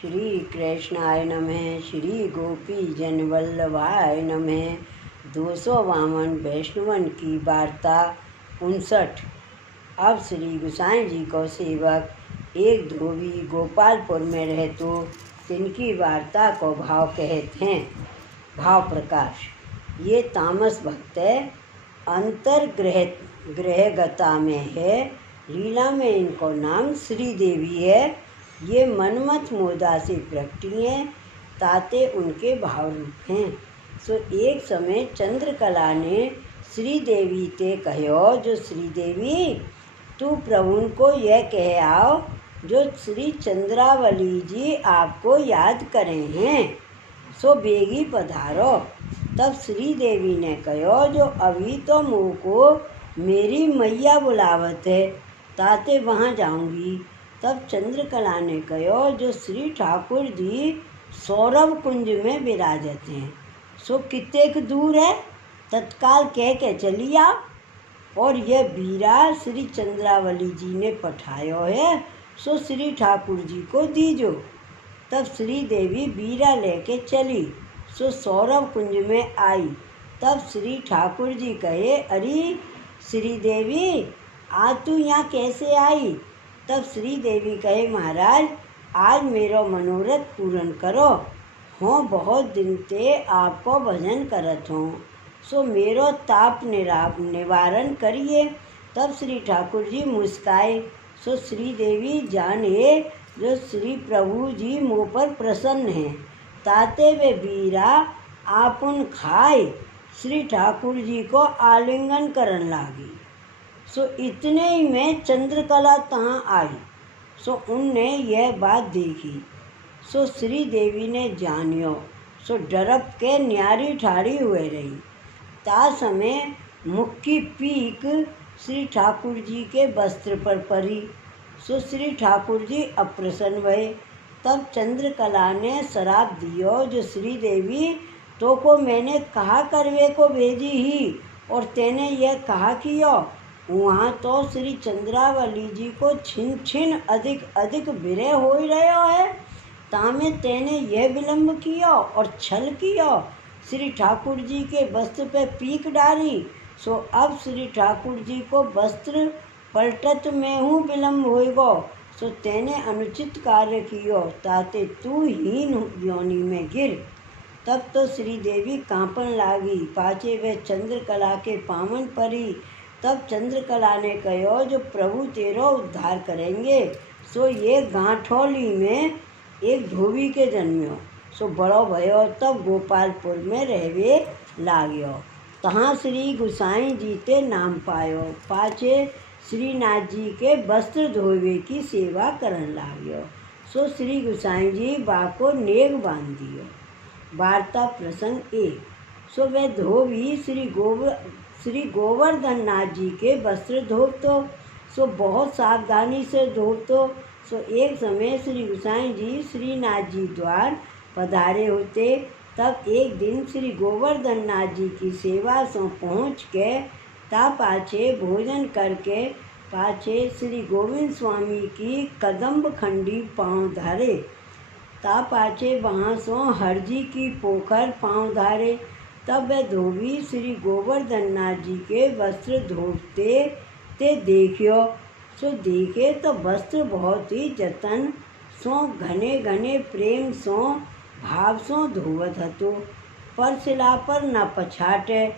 श्री कृष्णाय नमः। श्री गोपी जन वल्लभाय नमः। 252 वैष्णवन की वार्ता 59। अब श्री गोसाई जी को सेवक एक धोबी गोपालपुर में रहतो, तिनकी वार्ता को भाव कहते हैं। भाव प्रकाश। ये तामस भक्त अंतर्ग्रहगता में है। लीला में इनको नाम श्री देवी है। ये मनमत मोदा से प्रकटी हैं, ताते उनके भाव रूप हैं। सो एक समय चंद्रकला ने श्री देवी ते कहो, जो श्री देवी तू प्रभु को यह कह आओ जो श्री चंद्रावली जी आपको याद करें हैं, सो बेगी पधारो। तब श्री देवी ने कहो, जो अभी तो मुँह को मेरी मैया बुलावत है, ताते वहाँ जाऊंगी। तब चंद्रकला ने कहो, जो श्री ठाकुर जी सौरभ कुंज में विराजत हैं, सो कितने दूर है, तत्काल कह के चली आओ। और यह बीरा श्री चंद्रावली जी ने पठायो है, सो श्री ठाकुर जी को दीजो। तब श्री देवी बीरा लेके चली, सो सौरभ कुंज में आई। तब श्री ठाकुर जी कहे, अरे श्री देवी आज तू यहाँ कैसे आई। तब श्री देवी कहे, महाराज आज मेरा मनोरथ पूर्ण करो। हों बहुत दिन ते आपको भजन करत हों, सो मेरो ताप निवारण करिए। तब श्री ठाकुर जी मुस्काए। सो श्री देवी जाने जो श्री प्रभु जी मुँह पर प्रसन्न हैं, ताते वे बीरा आपुन खाए श्री ठाकुर जी को आलिंगन करन लागी। सो इतने ही में चंद्रकला तहाँ आई। सो उनने यह बात देखी। सो श्री देवी ने जानियो, सो डरप के न्यारी ठाड़ी हुए रही। ता समय मुख की पीक श्री ठाकुर जी के वस्त्र पर पड़ी। सो श्री ठाकुर जी अप्रसन्न भये। तब चंद्रकला ने शराप दियो, जो श्री देवी तो को मैंने कहा करवे को भेजी ही, और तेने यह कहा कियो। वहाँ तो श्री चंद्रावली जी को छिन छिन अधिक विरह हो रहो है, तामे तेने यह विलम्ब कियो और छल कियो, श्री ठाकुर जी के वस्त्र पे पीक डाली। सो अब श्री ठाकुर जी को वस्त्र पलटत में हूँ विलम्ब होएगो, सो तेने अनुचित कार्य कियो, ताते तू हीन योनि में गिर। तब तो श्री देवी कांपन लागी, पाचे वे चंद्रकला के पावन परी। तब चंद्रकला ने कहो, जो प्रभु तेरो उद्धार करेंगे। सो ये गांठौली में एक धोबी के जन्मियो, सो बड़ो भयो। तब गोपालपुर में रहवे लाग्यो, तहाँ श्री गोसाई जी ते नाम पायो। पाछे श्रीनाथ जी के वस्त्र धोवे की सेवा करन लाग्यो। सो श्री गोसाई जी बाको नेग बांध दियो। वार्ता प्रसंग 1। सो वे धोबी श्री गोवर्धन नाथ जी के वस्त्र धोतो, सो बहुत सावधानी से धोतो। सो एक समय श्री गोसाई जी श्रीनाथ जी द्वार पधारे होते। तब एक दिन श्री गोवर्धन नाथ जी की सेवा से पहुँच के ता पाछे भोजन करके पाछे श्री गोविंद स्वामी की कदम्ब खंडी पाँव धारे। ता पाछे वहाँ सो हरजी की पोखर पाँव धारे। तब वह धोबी श्री गोवर्धन नाथ जी के वस्त्र धोते ते देखियो। सो देखे तो वस्त्र बहुत ही जतन सो घने घने प्रेम सो भाव सो धोवत हतो, पर शिला पर न पछाटे।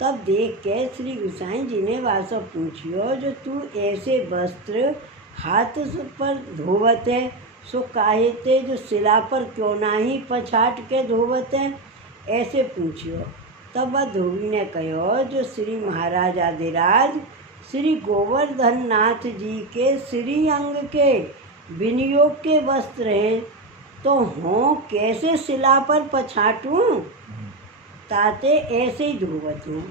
तब देख के श्री गोसाई जी ने वासो पूछियो, जो तू ऐसे वस्त्र हाथ पर धोवत है, सो काहे ते जो शिला पर क्यों ना ही पछाट के धोवत है, ऐसे पूछियो। तब वह धोबी ने कहो, जो श्री महाराज आदिराज श्री गोवर्धन नाथ जी के श्री अंग के विनियोग के वस्त्र हैं, तो हों कैसे शिला पर पछाटूं, ताते ऐसे ही धोवत हूँ।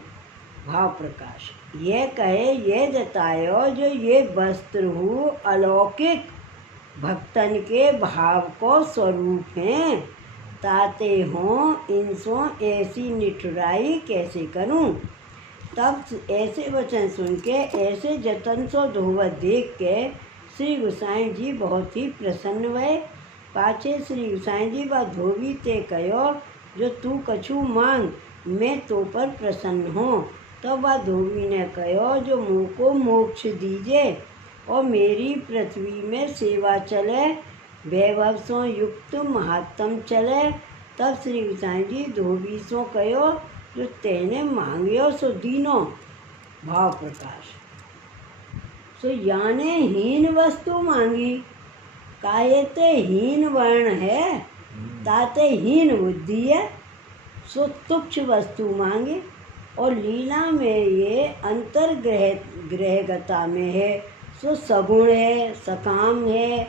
भाव प्रकाश। यह कहे, यह जतायो, जो ये वस्त्र हूँ अलौकिक भक्तन के भाव को स्वरूप हैं, ताते हों इनसो ऐसी निठुराई कैसे करूं। तब ऐसे वचन सुन के ऐसे जतन सो धोवत देख के श्री गोसाई जी बहुत ही प्रसन्न हुए। पाछे श्री गुसाई जी बा धोबी ते कहो जो तू कछु मांग मैं तो पर प्रसन्न हूँ। तब वह धोबी ने कहो जो मुँह को मोक्ष दीजिए और मेरी पृथ्वी में सेवा चले, वैभव सो युक्त महात्म चले। तब श्री गुसाई जी धोबी सो कहो जो तेने मांगियो सो दीनो। भाव प्रकाश। सो याने हीन वस्तु मांगी, काहे ते हीन वर्ण है, ताते हीन बुद्धि है। सो तुच्छ वस्तु मांगे और लीला में ये अंतर्ग्रहगता में है। सो सगुण है, सकाम है,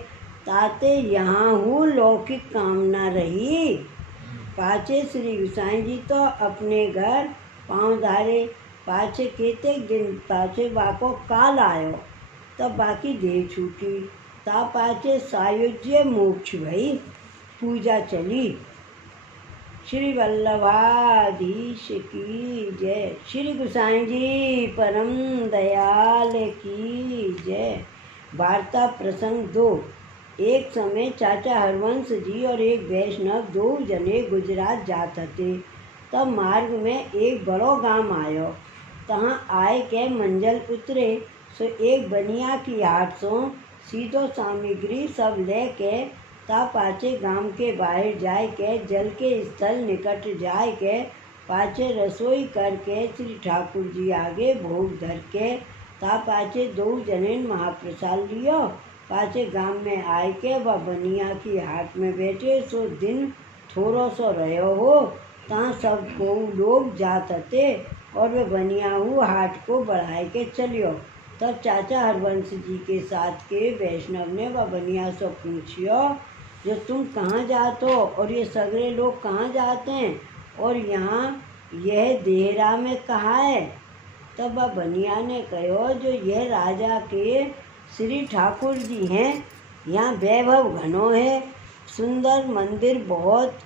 ताते यहाँ हूँ लौकिक कामना रही। पाछे श्री गुसाई जी तो अपने घर पाँव धारे, पाछे केते दिन पाछे बाको काल आयो, तब बाकी देह छूटी, ता पाछे सायुज्य मोक्ष भई, पूजा चली। श्री वल्लभाधीश की जय। श्री गुसाई जी परम दयाल की जय। वार्ता प्रसंग 2। एक समय चाचा हरवंश जी और एक वैष्णव दो जने गुजरात जाते थे। तब मार्ग में एक बड़ो गांव आयो, तहाँ आय के मंजिल उतरे। सो एक बनिया की हाट सो सीधो सामग्री सब ले के ता पाछे गांव के बाहर जाय के जल के स्थल निकट जाय के पाछे रसोई करके श्री ठाकुर जी आगे भोग धर के ता पाछे दो जने महाप्रसाद लियो। पाछे गांव में आय के वह बनिया की हाट में बैठे। सो दिन थोड़ो सो रहो हो, ता सब को लोग जात थे और वे बनिया हाट को बढ़ाए के चलियो। तब चाचा हरवंश जी के साथ के वैष्णव ने वह बनिया से पूछियो जो तुम कहाँ जाते हो और ये सगरे लोग कहाँ जाते हैं और यहाँ यह देहरा में कहाँ है। तब वह बनिया ने कहो जो यह राजा के श्री ठाकुर जी हैं, यहाँ वैभव घनो है, सुंदर मंदिर बहुत,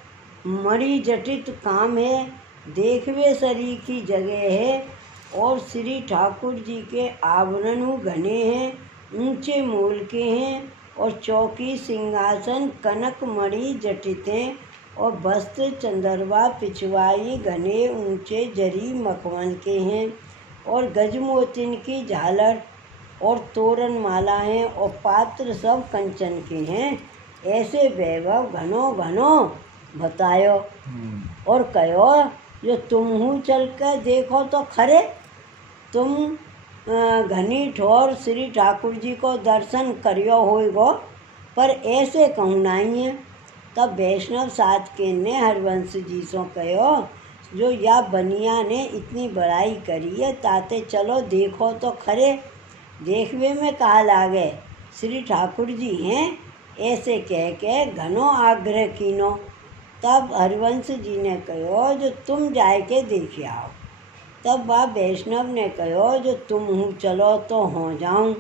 मणि जटित काम है, देखवे सरी की जगह है और श्री ठाकुर जी के आभरण घने हैं, ऊंचे मूल के हैं और चौकी सिंहासन कनक मणि जटित हैं और वस्त्र चंदरवा पिछवाई घने ऊंचे जरी मखमल के हैं और गजमोतिन की झालर और तोरण माला हैं और पात्र सब कंचन के हैं। ऐसे वैभव घनो घनो बतायो और कहो जो तुम हूँ चल कर देखो तो खरे, तुम घनी ठोर श्री ठाकुर जी को दर्शन करियो होइगो, पर ऐसे कहूँ नहीं है। तब वैष्णव साथ के ने हरवंश जी सो कहो जो या बनिया ने इतनी बड़ाई करी है, ताते चलो देखो तो खरे, देखवे में कहा लागे, श्री ठाकुर जी हैं। ऐसे कह के घनो आग्रह कीनो। तब हरवंश जी ने कहो जो तुम जाए के देख आओ। तब वह वैष्णव ने कहो जो तुम हूँ चलो तो हो जाऊँ,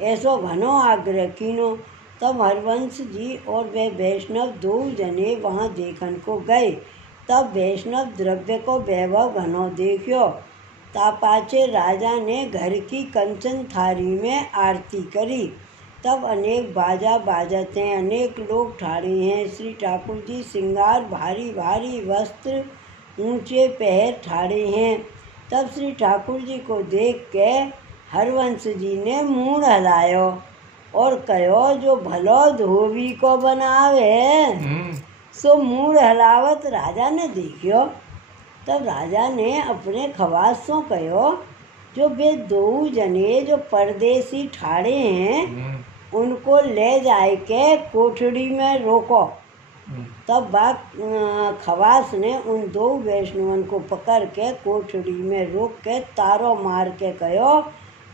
ऐसो घनो आग्रह कीनो। तब हरवंश जी और वे वैष्णव दो जने वहाँ देखन को गए। तब वैष्णव द्रव्य को वैभव घनो देखियो। तापाचे राजा ने घर की कंचन थारी में आरती करी। तब अनेक बाजा बाजते हैं, अनेक लोग ठाड़े हैं। श्री ठाकुर जी श्रृंगार भारी भारी वस्त्र ऊंचे पैर ठाड़े हैं। तब श्री ठाकुर जी को देख के हरवंश जी ने मूड हलायो और कहो जो भलो धोबी को बनावे। सो मूड हलावत राजा ने देखियो। तब राजा ने अपने खवास सो कहो जो वे दो जने जो परदेसी ठाड़े हैं उनको ले जाए के कोठड़ी में रोको। तब खवास ने उन दो वैष्णवन को पकड़ के कोठड़ी में रोक के तारो मार के कहो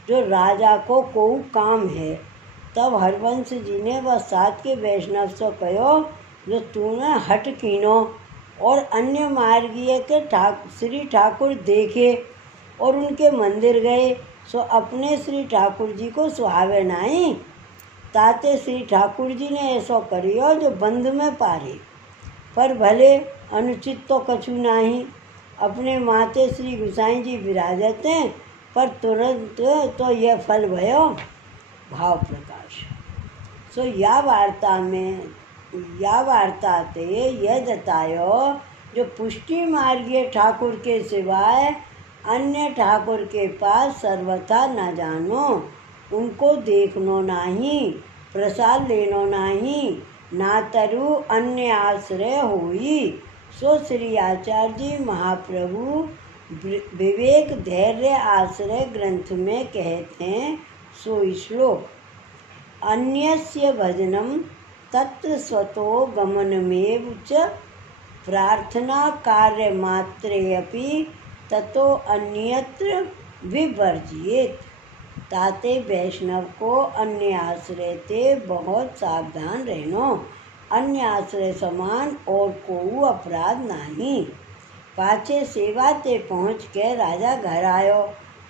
जो राजा को कोई काम है। तब हरवंश जी ने वह साथ के वैष्णव से कहो जो तूने हट कीनो और अन्य मार्गीय के श्री ठाकुर देखे और उनके मंदिर गए। सो अपने श्री ठाकुर जी को सुहावे नहीं, ताते श्री ठाकुर जी ने ऐसा करियो जो बंद में पारे, पर भले अनुचित तो कछु नहीं। अपने माते श्री गुसाई जी विराजते हैं, पर तुरंत तो यह फल भयो। भाव प्रकाश। सो या वार्ता में या वार्ता ते यह जतायो जो पुष्टि मार्गीय ठाकुर के सिवाय अन्य ठाकुर के पास सर्वथा न जानो, उनको देखनो नाही, प्रसाद लेनो नाही, ना तरु अन्य आश्रय होई। सो श्री आचार्य जी महाप्रभु विवेक धैर्य आश्रय ग्रंथ में कहते हैं। सो श्लोक अन्यस्य भजनम तत्र स्वतो गमनमेव च प्रार्थना कार्य मात्रे अपि ततो अन्यत्र विवर्जियेत। ताते वैष्णव को अन्य आश्रय ते बहुत सावधान रहनो, अन्य आश्रय समान और कोऊ अपराध नहीं। पाछे सेवा ते पहुँच के राजा घर आयो,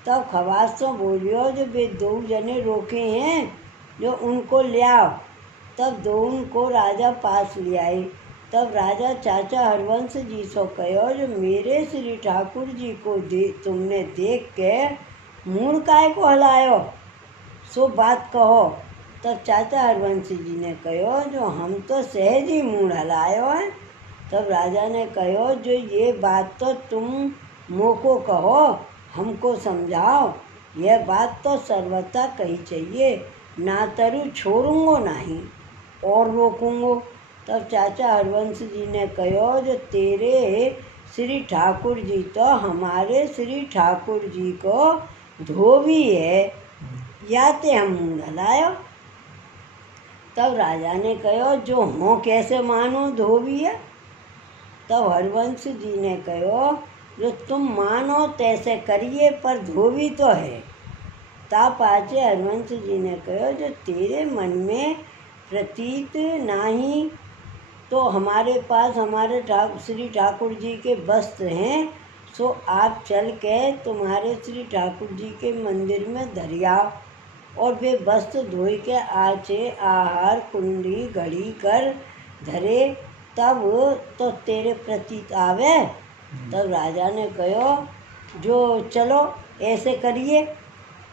तब खवास तो बोलियो जो वे 2 जने रोके हैं जो उनको ले आओ। तब 2 उनको राजा पास ले आए। तब राजा चाचा हरवंश जी सो कहो जो मेरे श्री ठाकुर जी को तुमने देख के मूड काय को हलायो, सो बात कहो। तब चाचा हरवंश जी ने कहो जो हम तो सहज ही मूड हलायो है। तब राजा ने कहो जो ये बात तो तुम मोको कहो, हमको समझाओ, यह बात तो सर्वथा कही चाहिए, ना तरु छोड़ूंगो नहीं और रोकूंगो। तब चाचा हरवंश जी ने कहो जो तेरे श्री ठाकुर जी तो हमारे श्री ठाकुर जी को धोबी है, या ते हम मुँह हलायो। तब राजा ने कहो जो हो कैसे मानो धोबी है। तब हरवंश जी ने कहो जो तुम मानो तैसे करिए, पर धोबी तो है। ता पाचे हरवंश जी ने कहो जो तेरे मन में प्रतीत नहीं तो हमारे पास हमारे श्री ठाकुर जी के वस्त्र हैं, सो आप चल के तुम्हारे श्री ठाकुर जी के मंदिर में धरियाओ और वे वस्त्र धोई के आचे आहार कुंडी घड़ी कर धरे, तब तो तेरे प्रतीत आवे। तब राजा ने कहो जो चलो ऐसे करिए।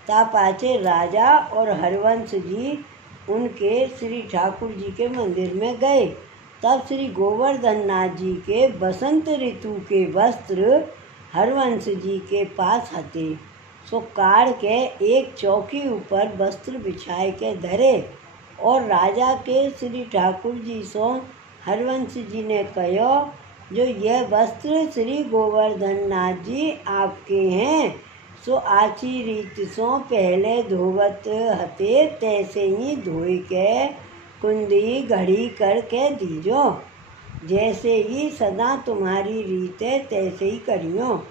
ता पाचे राजा और हरवंश जी उनके श्री ठाकुर जी के मंदिर में गए। तब श्री गोवर्धन नाथ जी के बसंत ऋतु के वस्त्र हरवंश जी के पास हते, सो काढ़ के एक चौकी ऊपर वस्त्र बिछाए के धरे। और राजा के श्री ठाकुर जी सो हरवंश जी ने कहो जो यह वस्त्र श्री गोवर्धन नाथ जी आपके हैं, सो आची रीत सो पहले धोवत हते तैसे ही धोई के कुंदी घड़ी करके दीजो, जैसे ही सदा तुम्हारी रीत है तैसे ही करियो।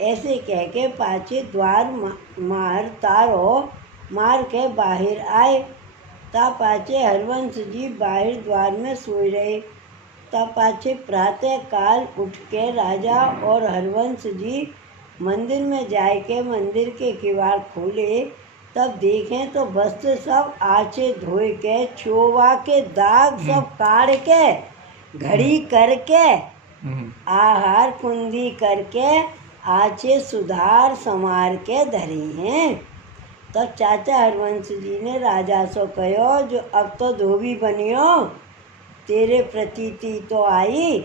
ऐसे कह के पाचे द्वार मार के बाहर आए। ता पाचे हरवंश जी बाहर द्वार में सोए रहे। तब पाचे प्रातः काल उठ के राजा और हरवंश जी मंदिर में जाए के मंदिर के किवाड़ खोले। तब देखें तो वस्त्र सब आचे धोए के चोवा के दाग सब काढ़ के घड़ी करके आहार कुंदी करके आचे सुधार संवार के धरे हैं। तब चाचा हरवंश जी ने राजा सो कहो जो अब तो धोबी बनियो, तेरे प्रतीति तो आई।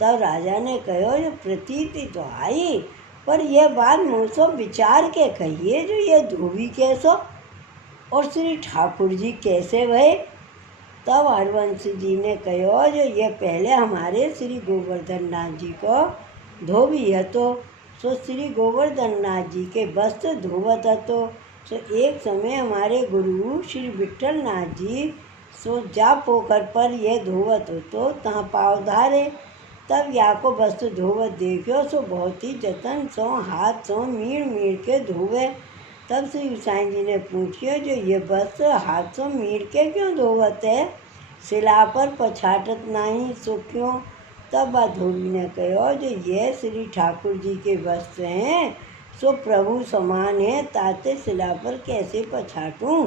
तब राजा ने कहो जो प्रतीति तो आई, पर यह बात मुझसे विचार के कहिए जो ये धोबी कैसो और श्री ठाकुर जी कैसे भये। तब हरवंश जी ने कहो जो ये पहले हमारे श्री गोवर्धन नाथ जी को धोबी है, तो सो श्री गोवर्धन नाथ जी के वस्त्र धोवत हतो। सो एक समय हमारे गुरु श्री विठल नाथ जी सो जा पोखर पर यह धोवत होतो तहाँ पाँव धारे। तब या को वस्त्र धोवत देखो सो बहुत ही जतन सो हाथ सो मीड़ के धोवे। तब श्री गोसाई जी ने पूछियो जो ये वस्त्र हाथ सो मीड़ के क्यों धोवत है, शिला पर पछाटत नहीं सो क्यों। तब वह धोबी ने कहो जो ये श्री ठाकुर जी के वस्त्र हैं, सो प्रभु समान है, ताते शिला पर कैसे पछाटूँ,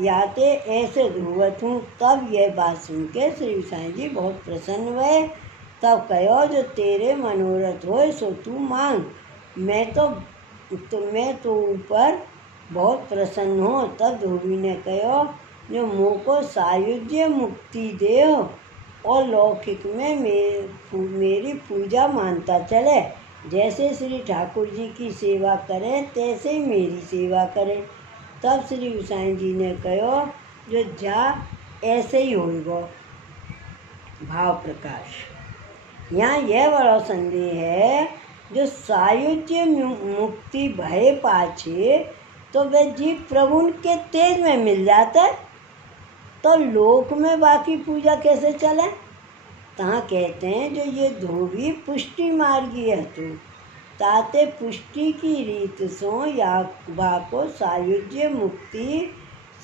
याते ऐसे धोवत हूँ। तब यह बात सुन के श्री गोसाई जी बहुत प्रसन्न हुए। तब कहो जो तेरे मनोरथ हो सो तू मांग, मैं तो ऊपर बहुत प्रसन्न हूँ। तब धोबी ने कहो जो मोको सायुज्य मुक्ति दे और लौकिक में मेरी पूजा मानता चले। जैसे श्री ठाकुर जी की सेवा करें तैसे ही मेरी सेवा करें। तब श्री गोसाई जी ने कहो जो जा ऐसे ही होगा। भाव प्रकाश यहाँ यह बड़ा संदेह है जो सायुज्य मुक्ति भय पाछे तो वह जीव प्रभु के तेज में मिल जाता है, तो लोक में बाकी पूजा कैसे चले। तहाँ कहते हैं जो ये धोबी पुष्टि मार्गी है तो ताते पुष्टि की रीत सो या बाको सायुज्य मुक्ति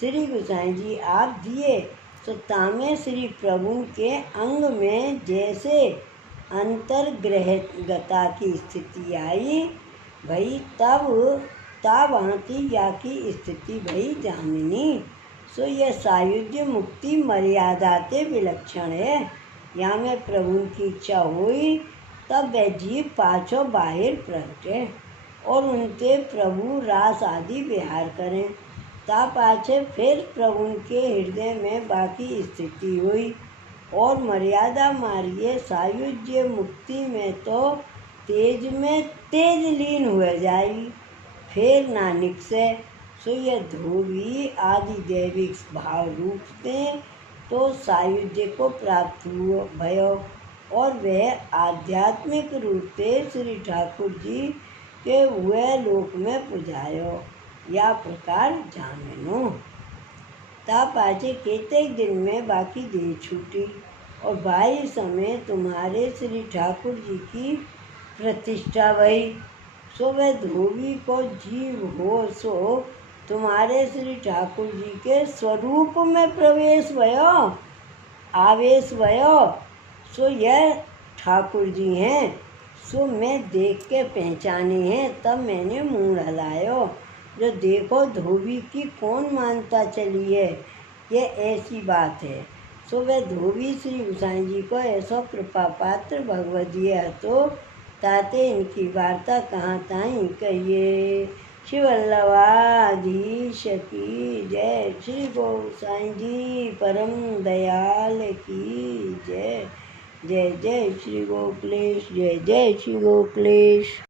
श्री गोसाई जी आप दिए। तो तामे श्री प्रभु के अंग में जैसे अंतर्ग्रहगता की स्थिति आई भई तब आती या की स्थिति भई जाननी। सो यह सायुज्य मुक्ति मर्यादाते विलक्षण है। यहाँ में प्रभु की इच्छा हुई तब वह जीव पाछो बाहिर प्रगटे और उनते प्रभु रास आदि विहार करें। ता पाछे फिर प्रभु के हृदय में बाकी स्थिति हुई और मर्यादा मार्गे सायुज्य मुक्ति में तो तेज में तेज लीन हुए जाई फिर नानिक से। सो यह धोबी आदि दैविक भाव रूप से तो सायुज्य को प्राप्त भयो और वह आध्यात्मिक रूप से श्री ठाकुर जी के हुए लोक में पुजायो या प्रकार जानो। ता पाछे केतेक दिन में बाकी देह छूटी और भाई समय तुम्हारे श्री ठाकुर जी की प्रतिष्ठा भई। सो वह धोबी को जीव हो सो तुम्हारे श्री ठाकुर जी के स्वरूप में प्रवेश भयो आवेश भयो। सो यह ठाकुर जी हैं। सो मैं देख के पहचाने हैं तब मैंने मुँह हलायो। जो देखो धोबी की कौन मानता चली है ये ऐसी बात है। सो वह धोबी श्री गोसाई जी को ऐसा कृपा पात्र भगवदीय तो ताते इनकी वार्ता कहाँ ताई कहिए। श्री वल्लभाधीश की जय। श्री गोसाई जी परम दयाल की जय। जय जय श्री गोकुलेश। जय जय श्री गोकुलेश।